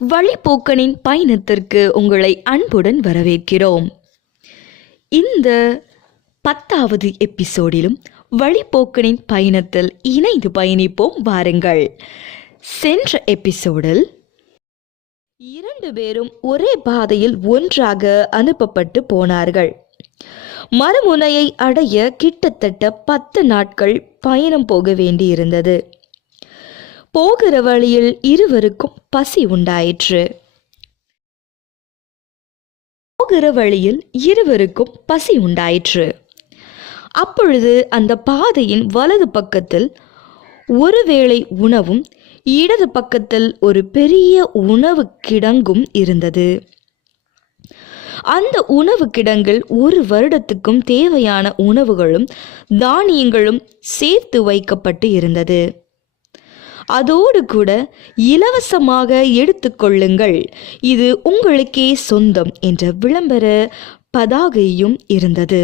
வழிப்போக்கனின் பயணத்திற்கு உங்களை அன்புடன் வரவேற்கிறோம். இந்த 10வது எபிசோடிலும் வழிப்போக்கனின் பயணத்தில் இணைந்து பயணிப்போம் வாருங்கள். சென்ற எபிசோடில் 2 பேரும் ஒரே பாதையில் ஒன்றாக அனுப்பப்பட்டு போனார்கள். மறுமுனையை அடைய கிட்டத்தட்ட 10 நாட்கள் பயணம் போக வேண்டியிருந்தது. போகிற வழியில் இருவருக்கும் பசி உண்டாயிற்று. அப்பொழுது அந்த பாதையின் வலது பக்கத்தில் ஒருவேளை உணவும் இடது பக்கத்தில் ஒரு பெரிய உணவு கிடங்கும் இருந்தது. அந்த உணவு கிடங்கில் 1 வருடத்துக்கும் தேவையான உணவுகளும் தானியங்களும் சேர்த்து வைக்கப்பட்டு இருந்தது. அதோடு கூட இலவசமாக எடுத்துக்கொள்ளுங்கள், இது உங்களுக்கே சொந்தம் என்ற விளம்பர பதாகையும் இருந்தது.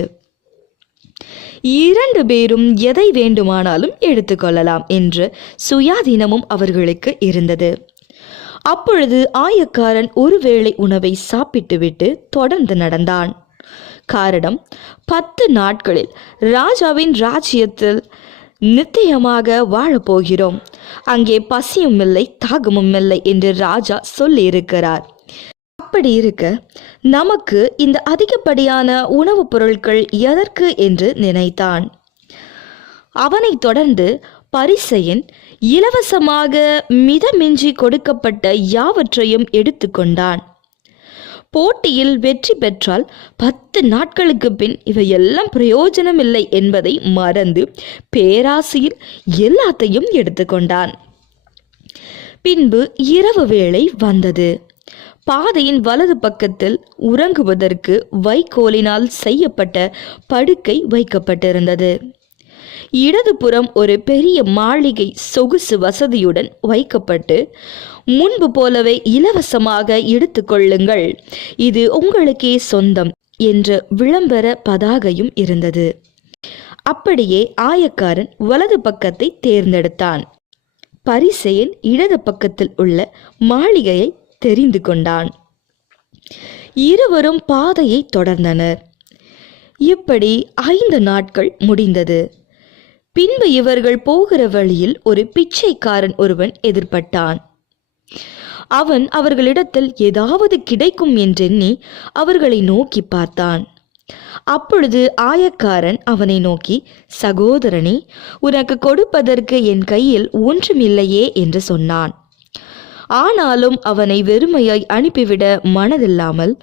2 பேரும் எதை வேண்டுமானாலும் எடுத்துக்கொள்ளலாம் என்ற சுயாதீனமும் அவர்களுக்கு இருந்தது. அப்பொழுது ஆயக்காரன் ஒருவேளை உணவை சாப்பிட்டுவிட்டு தொடர்ந்து நடந்தான். காரணம், 10 நாட்களில் ராஜாவின் ராஜ்யத்தில் நித்தியமாக வாழப்போகிறோம், அங்கே பசியும் இல்லை தாகமும் இல்லை என்று ராஜா சொல்லியிருக்கிறார். அப்படி இருக்க நமக்கு இந்த அதிகப்படியான உணவுப் பொருட்கள் எதற்கு என்று நினைத்தான். அவனை தொடர்ந்து பரிசேயன் இலவசமாக மிதமின்றி கொடுக்கப்பட்ட யாவற்றையும் எடுத்துக்கொண்டான். போட்டியில் வெற்றி பெற்றால் 10 நாட்களுக்கு பின் இவையெல்லாம் பிரயோஜனமில்லை என்பதை மறந்து பேராசையில் எல்லாத்தையும் எடுத்துக்கொண்டான். பின்பு இரவு வேளை வந்தது. பாதையின் வலது பக்கத்தில் உறங்குவதற்கு வைக்கோலினால் செய்யப்பட்ட படுக்கை வைக்கப்பட்டிருந்தது. இடதுபுறம் ஒரு பெரிய மாளிகை சொகுசு வசதியுடன் வைக்கப்பட்டு, முன்பு போலவே இலவசமாக எடுத்துக்கொள்ளுங்கள், இது உங்களுக்கே சொந்தம் என்ற விளம்பர பதாகையும் இருந்தது. அப்படியே ஆயக்காரன் வலது பக்கத்தை தேர்ந்தெடுத்தான். பரிசேயன் இடது பக்கத்தில் உள்ள மாளிகையை தெரிந்து கொண்டான். இருவரும் பாதையை தொடர்ந்தனர். இப்படி 5 நாட்கள் முடிந்தது. பின்பு இவர்கள் போகிற வழியில் ஒரு பிச்சைக்காரன் ஒருவன் எதிர்பட்டான். அவன் அவர்களிடத்தில் ஏதாவது கிடைக்கும் என்றெண்ணி அவர்களை நோக்கி பார்த்தான். அப்பொழுது ஆயக்காரன் அவனை நோக்கி, சகோதரனே, உனக்கு கொடுப்பதற்கு என் கையில் ஒன்றுமில்லையே என்று சொன்னான். ஆனாலும் அவனை வெறுமையாய் அனுப்பிவிட மனதில்லாமல்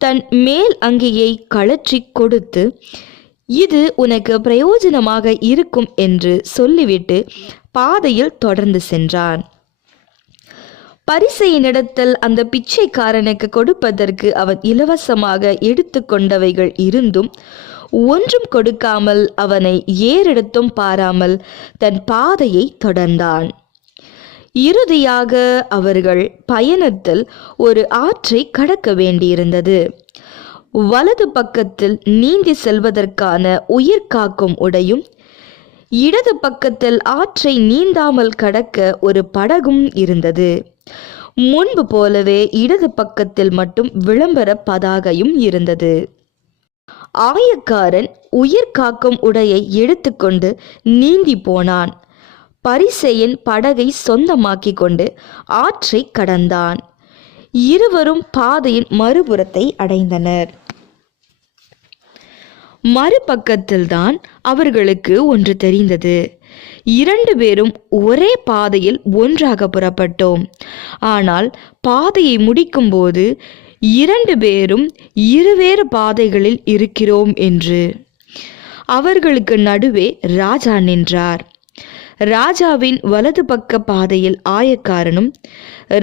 தன் மேல் அங்கியை கழற்றி கொடுத்து, இது உனக்கு பிரயோஜனமாக இருக்கும் என்று சொல்லிவிட்டு பாதையில் தொடர்ந்து சென்றான். பரிசேயனிடத்தில் அந்த பிச்சைக்காரனுக்கு கொடுப்பதற்கு அவன் இலவசமாக எடுத்துக்கொண்டவைகள் இருந்தும் ஒன்றும் கொடுக்காமல் அவனை ஏறெடுத்தும் பாராமல் தன் பாதையை தொடர்ந்தான். இறுதியாக அவர்கள் பயணத்தில் ஒரு ஆற்றை கடக்க வேண்டியிருந்தது. வலது பக்கத்தில் நீந்தி செல்வதற்கான உயிர் காக்கும் உடையும், இடது பக்கத்தில் ஆற்றை நீந்தாமல் கடக்க ஒரு படகும் இருந்தது. முன்பு போலவே இடது பக்கத்தில் மட்டும் விளம்பர பதாகையும் இருந்தது. ஆயக்காரன் உயிர் காக்கும் உடையை எடுத்துக்கொண்டு நீந்தி போனான். பரிசேயன் படகை சொந்தமாக்கி கொண்டு ஆற்றை கடந்தான். இருவரும் பாதையின் மறுபுறத்தை அடைந்தனர். மறுபக்கத்தில்தான் அவர்களுக்கு ஒன்று தெரிந்தது. 2 பேரும் ஒரே பாதையில் ஒன்றாக புறப்பட்டோம். ஆனால் பாதையை முடிக்கும் போது 2 பேரும் இருவேறு பாதைகளில் இருக்கிறோம் என்று. அவர்களுக்கு நடுவே ராஜா நின்றார். ராஜாவின் வலது பக்க பாதையில் ஆயக்காரனும்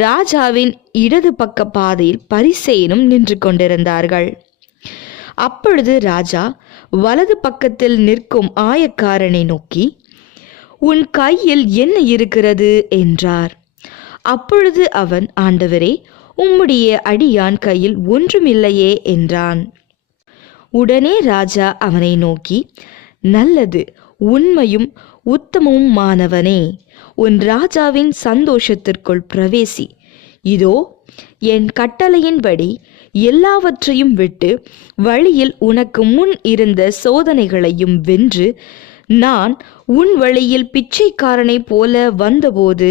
ராஜாவின் இடது பக்க பாதையில் பரிசேயனும் நின்று கொண்டிருந்தார்கள். அப்பொழுது ராஜா வலது பக்கத்தில் நிற்கும் ஆயக்காரனை நோக்கி, உன் கையில் என்ன இருக்கிறது என்றார். அப்பொழுது அவன், ஆண்டவரே, உம்முடைய அடியான் கையில் ஒன்றுமில்லையே என்றான். உடனே ராஜா அவனை நோக்கி, நல்லது, உண்மையும் உத்தமமுமானவனே, உன் ராஜாவின் சந்தோஷத்திற்குள் பிரவேசி, இதோ என் கட்டளையின்படி எல்லாவற்றையும் விட்டு வழியில் உனக்கு முன் இருந்த சோதனைகளையும் வென்று நான் உன் வழியில் பிச்சைக்காரனைப் போல வந்தபோது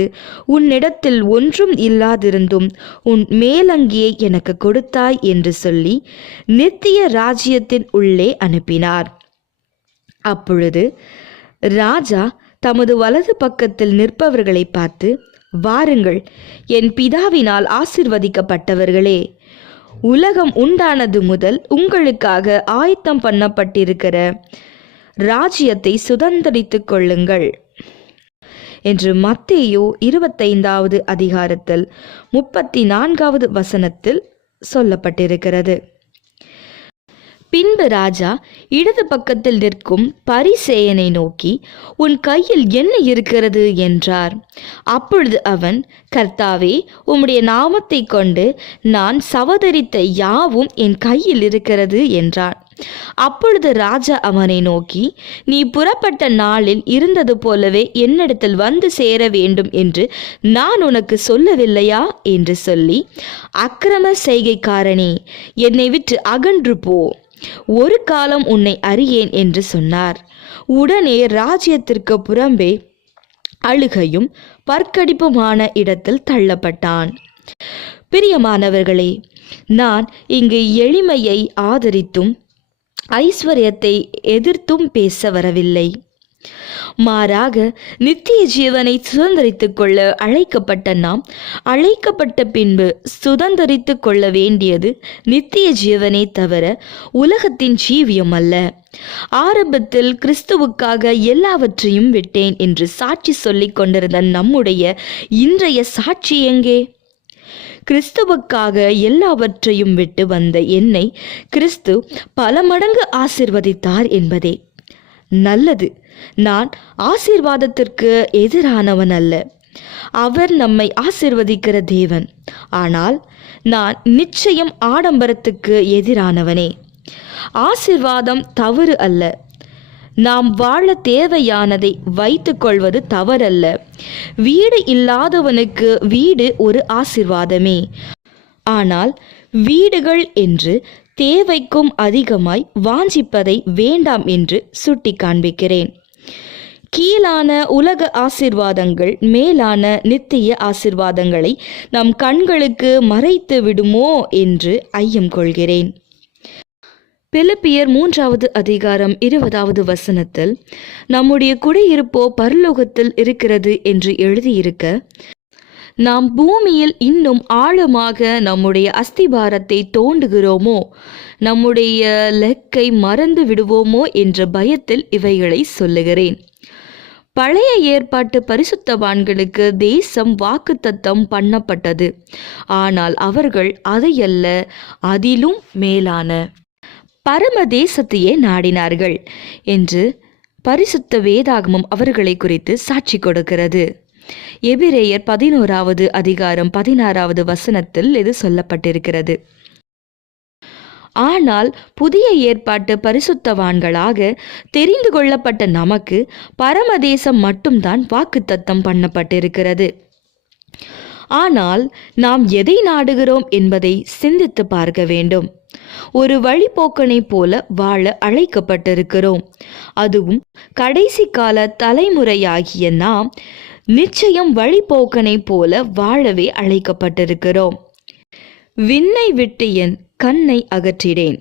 உன்னிடத்தில் ஒன்றும் இல்லாதிருந்தும் உன் மேலங்கியை எனக்கு கொடுத்தாய் என்று சொல்லி நித்திய ராஜ்யத்தின் உள்ளே அனுப்பினார். அப்பொழுது ராஜா தமது வலது பக்கத்தில் நிற்பவர்களை பார்த்து, வாருங்கள், என் பிதாவினால் ஆசிர்வதிக்கப்பட்டவர்களே, உலகம் உண்டானது முதல் உங்களுக்காக ஆயத்தம் பண்ணப்பட்டிருக்கிற ராஜ்யத்தை சுதந்தரித்துக் கொள்ளுங்கள் என்று மத்தேயு 25வது அதிகாரத்தில் 34வது வசனத்தில் சொல்லப்பட்டிருக்கிறது. பின்பு ராஜா இடது பக்கத்தில் நிற்கும் பரிசேயனை நோக்கி, உன் கையில் என்ன இருக்கிறது என்றார். அப்பொழுது அவன், கர்த்தாவே, உம்முடைய நாமத்தை கொண்டு நான் சவதரித்த யாவும் என் கையில் இருக்கிறது என்றான். அப்பொழுது ராஜா அவனை நோக்கி, நீ புறப்பட்ட நாளில் இருந்தது போலவே என்னிடத்தில் வந்து சேர வேண்டும் என்று நான் உனக்கு சொல்லவில்லையா என்று சொல்லி, அக்கிரம செய்கைக்காரனே, என்னை விட்டு அகன்று போ, ஒரு காலம் உன்னை அறியேன் என்று சொன்னார். உடனே ராஜ்யத்திற்கு புறம்பே அழுகையும் பற்கடிப்புமான இடத்தில் தள்ளப்பட்டான். பிரியமானவர்களே, நான் இங்கு எளிமையை ஆதரித்தும் ஐஸ்வர்யத்தை எதிர்த்தும் பேச வரவில்லை. மாறாக நித்திய ஜீவனை சுதந்திரித்துக் கொள்ள அழைக்கப்பட்ட நாம் அழைக்கப்பட்ட பின்பு சுதந்திரித்துக் கொள்ள வேண்டியது நித்திய ஜீவனை தவிர உலகத்தின் ஜீவியம் அல்ல. ஆரம்பத்தில் கிறிஸ்துவுக்காக எல்லாவற்றையும் விட்டேன் என்று சாட்சி சொல்லிக் கொண்டிருந்த நம்முடைய இன்றைய சாட்சி எங்கே? கிறிஸ்துவுக்காக எல்லாவற்றையும் விட்டு வந்த என்னை கிறிஸ்து பல மடங்கு ஆசீர்வதித்தார் என்பதே. நல்லது, நான் ஆசீர்வாதத்திற்கு எதிரானவன் அல்ல. அவர் நம்மை ஆசீர்வதிக்கிற தேவன். ஆனால் நான் நிச்சயம் ஆடம்பரத்துக்கு எதிரானவனே. ஆசீர்வாதம் தவறு அல்ல. நாம் வாழ தேவையானதை வைத்துக் கொள்வது தவறல்ல. வீடு இல்லாதவனுக்கு வீடு ஒரு ஆசீர்வாதமே. ஆனால் வீடுகள் என்று தேவைக்கும் அதிகமாய் வாஞ்சிப்பதை வேண்டாம் என்று சுட்டி காண்பிக்கிறேன். கீழான உலக ஆசீர்வாதங்கள் மேலான நித்திய ஆசீர்வாதங்களை நம் கண்களுக்கு மறைத்து விடுமோ என்று ஐயம் கொள்கிறேன். பிலிப்பியர் 3வது அதிகாரம் 20வது வசனத்தில் நம்முடைய குடியிருப்போ பரலோகத்தில் இருக்கிறது என்று எழுதியிருக்க, நாம் பூமியில் இன்னும் ஆழமாக நம்முடைய அஸ்திபாரத்தை தோண்டுகிறோமோ, நம்முடைய லெக்கை மறந்து விடுவோமோ என்ற பயத்தில் இவைகளை சொல்லுகிறேன். பழைய ஏற்பாட்டு பரிசுத்தவான்களுக்கு தேசம் வாக்குத்தத்தம் பண்ணப்பட்டது. ஆனால் அவர்கள் அதையல்ல, அதிலும் மேலான பரம தேசத்தையே நாடினார்கள் என்று பரிசுத்த வேதாகமம் அவர்களை குறித்து சாட்சி கொடுக்கிறது. எபிரேயர் 11வது அதிகாரம் 16வது வசனத்தில் இது சொல்லப்பட்டிருக்கிறது. ஆனால் புதிய ஏற்பாட்டு பரிசுத்தவான்களாக தெரிந்து கொள்ளப்பட்ட நமக்கு பரமதேசம் மட்டும்தான் வாக்குத்தத்தம் பண்ணப்பட்டிருக்கிறது. ஆனால் நாம் எதை நாடுகிறோம் என்பதை சிந்தித்து பார்க்க வேண்டும். ஒரு வழிபோக்கனை போல வாழ அழைக்கப்பட்டிருக்கிறோம். அதுவும் கடைசி கால தலைமுறையாகிய நாம் நிச்சயம் வழிபோக்கனை போல வாழவே அழைக்கப்பட்டிருக்கிறோம். விண்ணை விட்டு என் கண்ணை அகற்றிடேன்,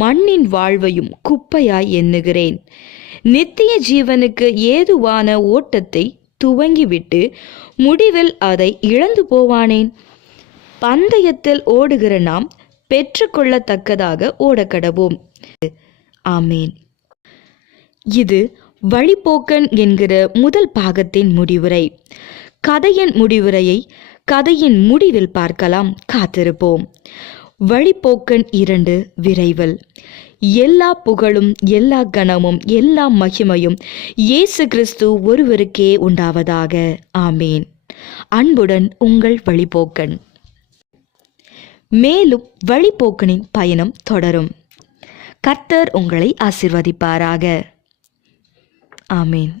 மண்ணின் வாழ்வையும் குப்பையாய் எண்ணுகிறேன். நித்திய ஜீவனுக்கு ஏதுவான ஓட்டத்தை துவங்கிவிட்டு முடிவில் அதை இழந்து போவானேன். பந்தயத்தில் ஓடுகிற நாம் பெற்றுக்கொள்ளத்தக்கதாக ஓடக்கடவோம். ஆமேன். இது வழிபோக்கன் என்கிற முதல் பாகத்தின் முடிவுரை. கதையின் முடிவுரையை கதையின் முடிவில் பார்க்கலாம். காத்திருப்போம். வழிபோக்கன் 2 விரைவில். எல்லா புகழும் எல்லா கனமும் எல்லா மகிமையும் இயேசு கிறிஸ்து ஒருவருக்கே உண்டாவதாக. ஆமேன். அன்புடன் உங்கள் வழிபோக்கன். மேலும் வழிபோக்கனின் பயணம் தொடரும். கர்த்தர் உங்களை ஆசீர்வதிப்பாராக. ஆமேன்.